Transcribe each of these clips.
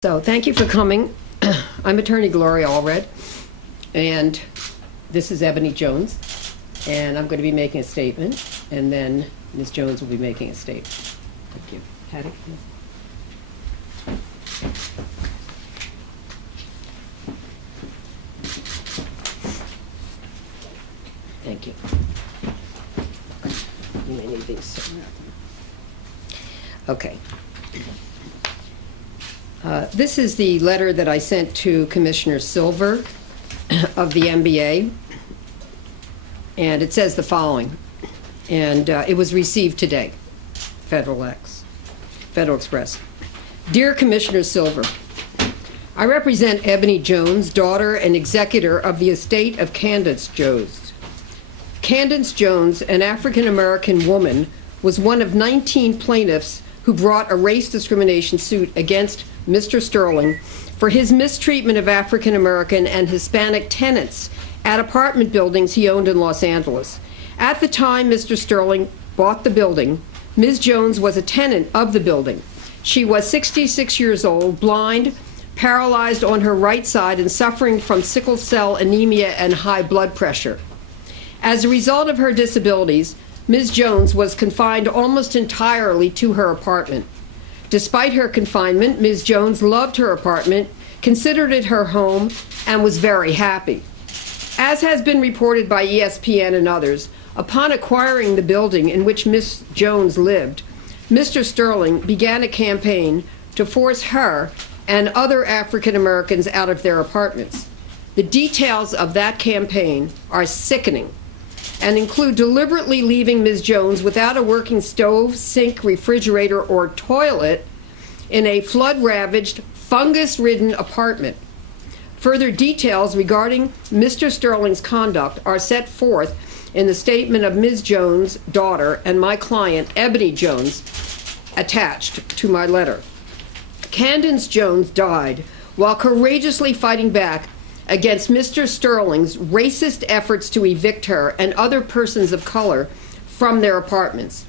So thank you for coming. I'm attorney Gloria Allred, and this is Ebony Jones, and I'm going to be making a statement, and then Ms. Jones will be making a statement. Thank you. Patty? Thank you. You may need these. Okay. This is the letter that I sent to Commissioner Silver of the NBA, and it says the following, and it was received today, Federal Express. Dear Commissioner Silver, I represent Ebony Jones, daughter and executor of the estate of Candace Jones. Candace Jones, an African-American woman, was one of 19 plaintiffs who brought a race discrimination suit against Mr. Sterling for his mistreatment of African American and Hispanic tenants at apartment buildings he owned in Los Angeles. At the time Mr. Sterling bought the building, Ms. Jones was a tenant of the building. She was 66 years old, blind, paralyzed on her right side, and suffering from sickle cell anemia and high blood pressure. As a result of her disabilities, Ms. Jones was confined almost entirely to her apartment. Despite her confinement, Ms. Jones loved her apartment, considered it her home, and was very happy. As has been reported by ESPN and others, upon acquiring the building in which Ms. Jones lived, Mr. Sterling began a campaign to force her and other African Americans out of their apartments. The details of that campaign are sickening and include deliberately leaving Ms. Jones without a working stove, sink, refrigerator, or toilet in a flood-ravaged, fungus-ridden apartment. Further details regarding Mr. Sterling's conduct are set forth in the statement of Ms. Jones' daughter and my client, Ebony Jones, attached to my letter. Candace Jones died while courageously fighting back against Mr. Sterling's racist efforts to evict her and other persons of color from their apartments.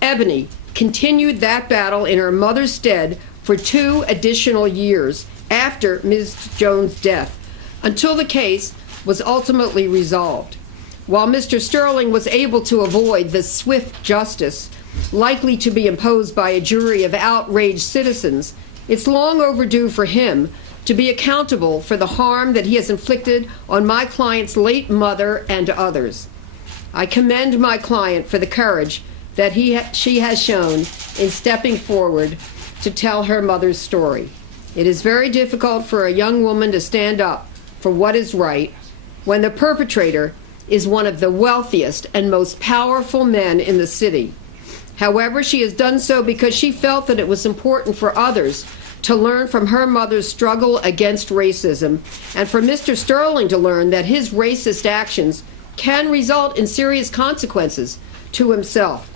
Ebony continued that battle in her mother's stead for 2 additional years after Ms. Jones' death, until the case was ultimately resolved. While Mr. Sterling was able to avoid the swift justice likely to be imposed by a jury of outraged citizens, it's long overdue for him to be accountable for the harm that he has inflicted on my client's late mother and others. I commend my client for the courage that she has shown in stepping forward to tell her mother's story. It is very difficult for a young woman to stand up for what is right when the perpetrator is one of the wealthiest and most powerful men in the city. However, she has done so because she felt that it was important for others to learn from her mother's struggle against racism, and for Mr. Sterling to learn that his racist actions can result in serious consequences to himself.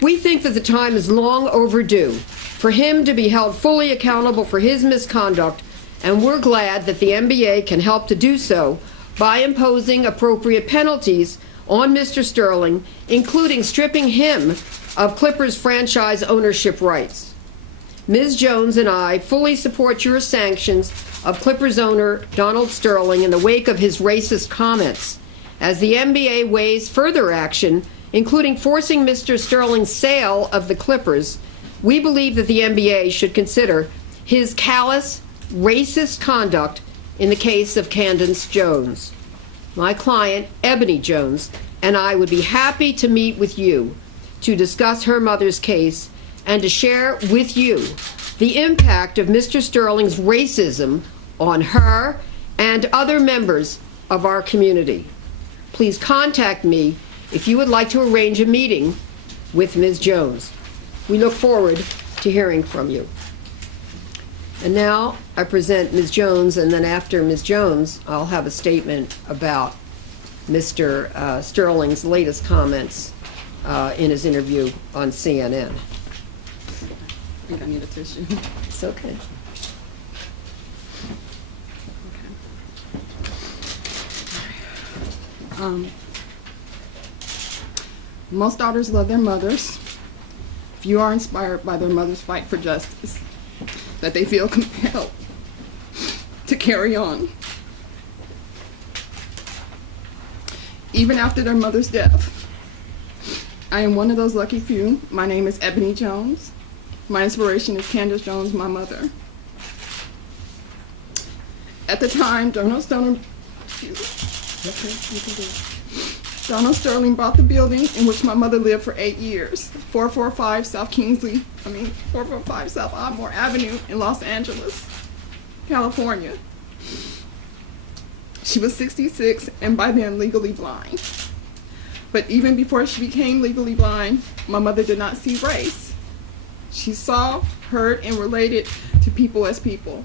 We think that the time is long overdue for him to be held fully accountable for his misconduct, and we're glad that the NBA can help to do so by imposing appropriate penalties on Mr. Sterling, including stripping him of Clippers franchise ownership rights. Ms. Jones and I fully support your sanctions of Clippers owner Donald Sterling in the wake of his racist comments. As the NBA weighs further action, including forcing Mr. Sterling's sale of the Clippers, we believe that the NBA should consider his callous, racist conduct in the case of Candace Jones. My client, Ebony Jones, and I would be happy to meet with you to discuss her mother's case and to share with you the impact of Mr. Sterling's racism on her and other members of our community. Please contact me if you would like to arrange a meeting with Ms. Jones. We look forward to hearing from you. And now I present Ms. Jones, and then after Ms. Jones, I'll have a statement about Mr. Sterling's latest comments in his interview on CNN. I think I need a tissue. It's okay. Most daughters love their mothers. Few are inspired by their mother's fight for justice. that they feel compelled to carry on. Even after their mother's death, I am one of those lucky few. My name is Ebony Jones. My inspiration is Candace Jones, my mother. At the time, Donald Sterling bought the building in which my mother lived for 8 years, 445 South Ardmore Avenue in Los Angeles, California. She was 66 and by then legally blind. But even before she became legally blind, my mother did not see race. She saw, heard, and related to people as people.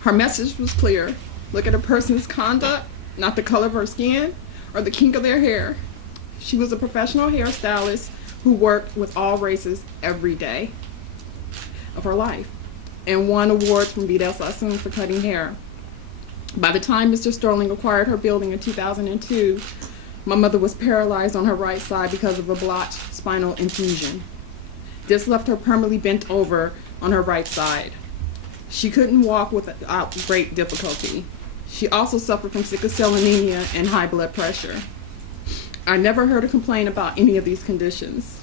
Her message was clear. Look at a person's conduct, not the color of her skin or the kink of their hair. She was a professional hairstylist who worked with all races every day of her life and won awards from BDSM for cutting hair. By the time Mr. Sterling acquired her building in 2002, my mother was paralyzed on her right side because of a blotched spinal infusion. This left her permanently bent over on her right side. She couldn't walk without great difficulty. She also suffered from sickle cell anemia and high blood pressure. I never heard her complain about any of these conditions.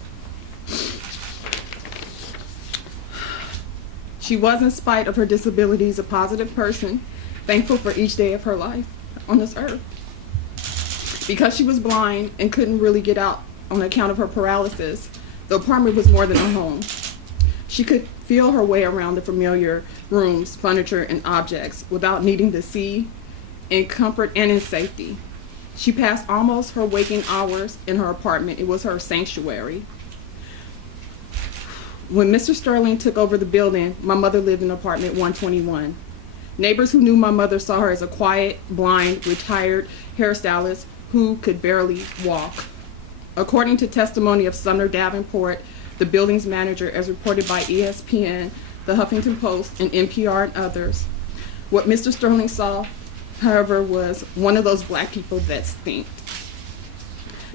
She was, in spite of her disabilities, a positive person, thankful for each day of her life on this earth. Because she was blind and couldn't really get out on account of her paralysis, the apartment was more than a home. She could feel her way around the familiar rooms, furniture, and objects without needing to see, in comfort and in safety. She passed almost her waking hours in her apartment. It was her sanctuary. When Mr. Sterling took over the building, my mother lived in apartment 121. Neighbors who knew my mother saw her as a quiet, blind, retired hairstylist who could barely walk. According to testimony of Sumner Davenport, the building's manager, as reported by ESPN, the Huffington Post, and NPR and others, what Mr. Sterling saw, however, was one of those black people that stink.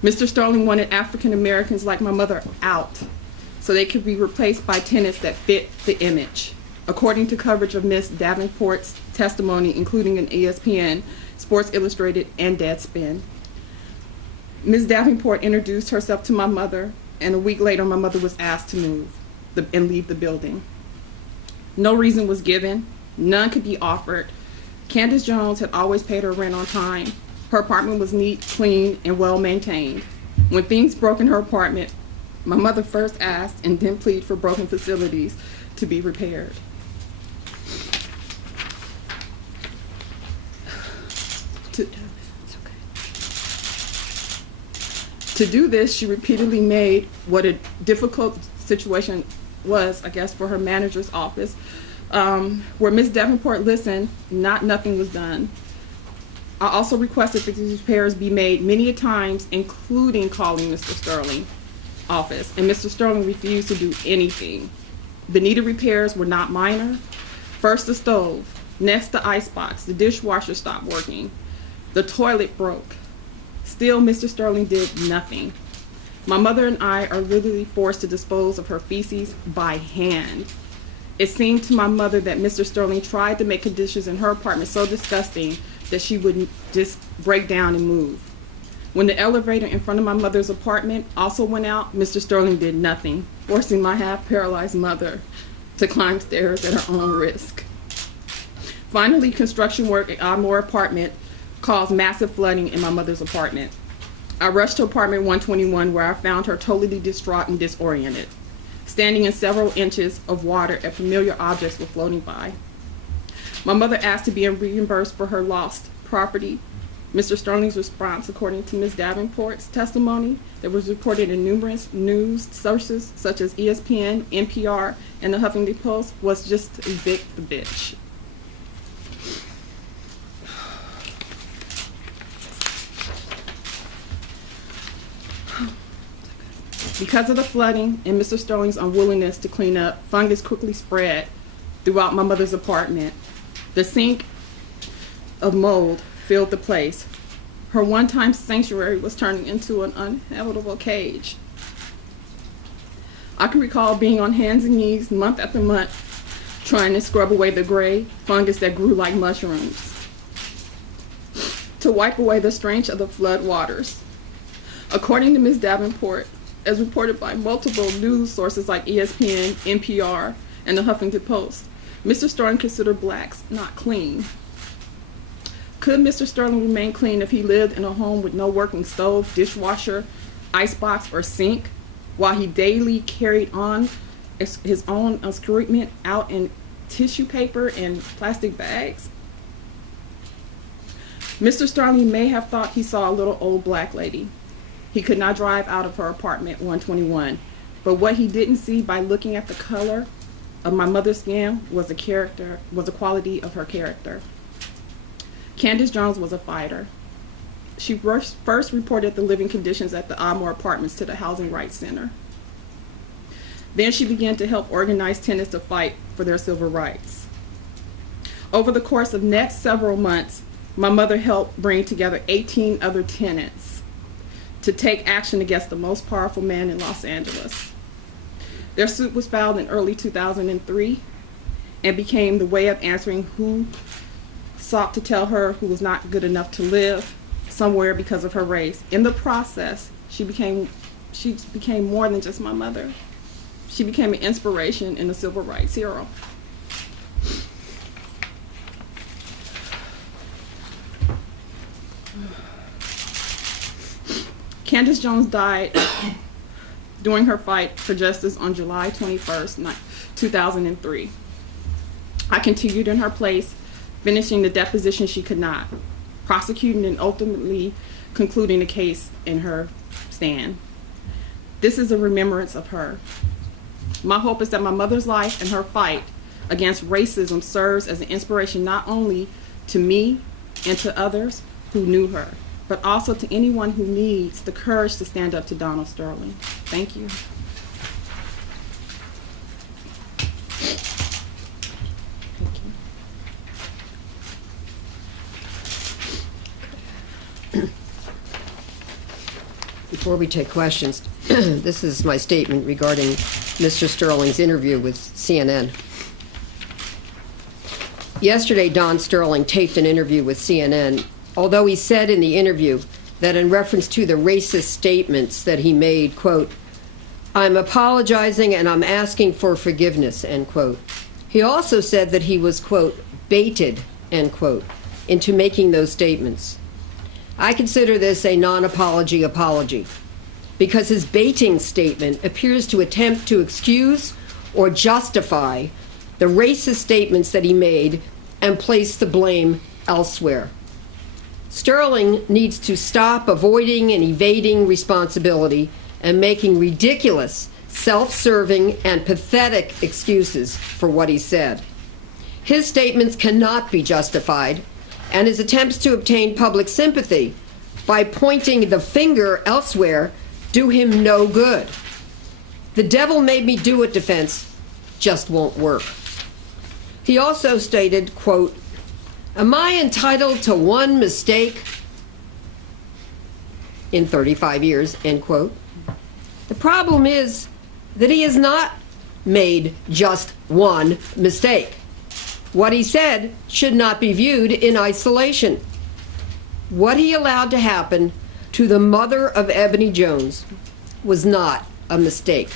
Mr. Sterling wanted African Americans like my mother out so they could be replaced by tenants that fit the image. According to coverage of Ms. Davenport's testimony, including in ESPN, Sports Illustrated, and Deadspin, Ms. Davenport introduced herself to my mother, and a week later my mother was asked to move and leave the building. No reason was given, none could be offered. Candace Jones had always paid her rent on time. Her apartment was neat, clean, and well maintained. When things broke in her apartment, my mother first asked and then pleaded for broken facilities to be repaired. To do this, she repeatedly made what a difficult situation was, I guess, for her manager's office, where Ms. Davenport listened, nothing was done. I also requested that these repairs be made many a times, including calling Mr. Sterling's office, and Mr. Sterling refused to do anything. The needed repairs were not minor. First, the stove, next the icebox, the dishwasher stopped working, the toilet broke. Still, Mr. Sterling did nothing. My mother and I are literally forced to dispose of her feces by hand. It seemed to my mother that Mr. Sterling tried to make conditions in her apartment so disgusting that she would just break down and move. When the elevator in front of my mother's apartment also went out, Mr. Sterling did nothing, forcing my half-paralyzed mother to climb stairs at her own risk. Finally, construction work at Ardmore apartment caused massive flooding in my mother's apartment. I rushed to apartment 121, where I found her totally distraught and disoriented, standing in several inches of water as familiar objects were floating by. My mother asked to be reimbursed for her lost property. Mr. Sterling's response, according to Ms. Davenport's testimony that was reported in numerous news sources such as ESPN, NPR, and the Huffington Post, was just to evict the bitch. Because of the flooding and Mr. Sterling's unwillingness to clean up, fungus quickly spread throughout my mother's apartment. The sink of mold filled the place. Her one-time sanctuary was turning into an uninhabitable cage. I can recall being on hands and knees month after month, trying to scrub away the gray fungus that grew like mushrooms, to wipe away the stench of the flood waters. According to Ms. Davenport, as reported by multiple news sources like ESPN, NPR, and the Huffington Post, Mr. Sterling considered blacks not clean. Could Mr. Sterling remain clean if he lived in a home with no working stove, dishwasher, icebox, or sink, while he daily carried on his own excrement out in tissue paper and plastic bags? Mr. Sterling may have thought he saw a little old black lady. He could not drive out of her apartment 121, but what he didn't see by looking at the color of my mother's skin was the quality of her character. Candace Jones was a fighter. She first reported the living conditions at the Ardmore Apartments to the Housing Rights Center. Then she began to help organize tenants to fight for their civil rights. Over the course of next several months, my mother helped bring together 18 other tenants to take action against the most powerful man in Los Angeles. Their suit was filed in early 2003 and became the way of answering who sought to tell her who was not good enough to live somewhere because of her race. In the process, she became more than just my mother. She became an inspiration and a civil rights hero. Candace Jones died during her fight for justice on July 21st, 2003. I continued in her place, finishing the deposition she could not, prosecuting and ultimately concluding the case in her stand. This is a remembrance of her. My hope is that my mother's life and her fight against racism serves as an inspiration not only to me and to others who knew her, but also to anyone who needs the courage to stand up to Donald Sterling. Thank you. Before we take questions, this is my statement regarding Mr. Sterling's interview with CNN. Yesterday, Don Sterling taped an interview with CNN, although he said in the interview that in reference to the racist statements that he made, quote, "I'm apologizing and I'm asking for forgiveness," end quote. He also said that he was, quote, "baited," end quote, into making those statements. I consider this a non-apology apology because his baiting statement appears to attempt to excuse or justify the racist statements that he made and place the blame elsewhere. Sterling needs to stop avoiding and evading responsibility and making ridiculous, self-serving, and pathetic excuses for what he said. His statements cannot be justified, and his attempts to obtain public sympathy by pointing the finger elsewhere do him no good. The devil made me do it defense just won't work. He also stated, quote, "Am I entitled to one mistake in 35 years," end quote. The problem is that he has not made just one mistake. What he said should not be viewed in isolation. What he allowed to happen to the mother of Ebony Jones was not a mistake.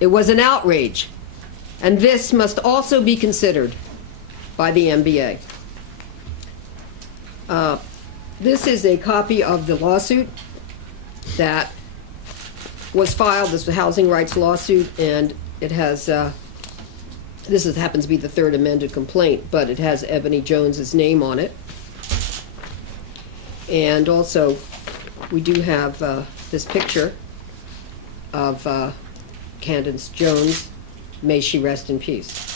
It was an outrage, and this must also be considered by the MBA. This is a copy of the lawsuit that was filed. This is a housing rights lawsuit, and it has happens to be the third amended complaint, but it has Ebony Jones's name on it. And also, we do have this picture of Candace Jones. May she rest in peace.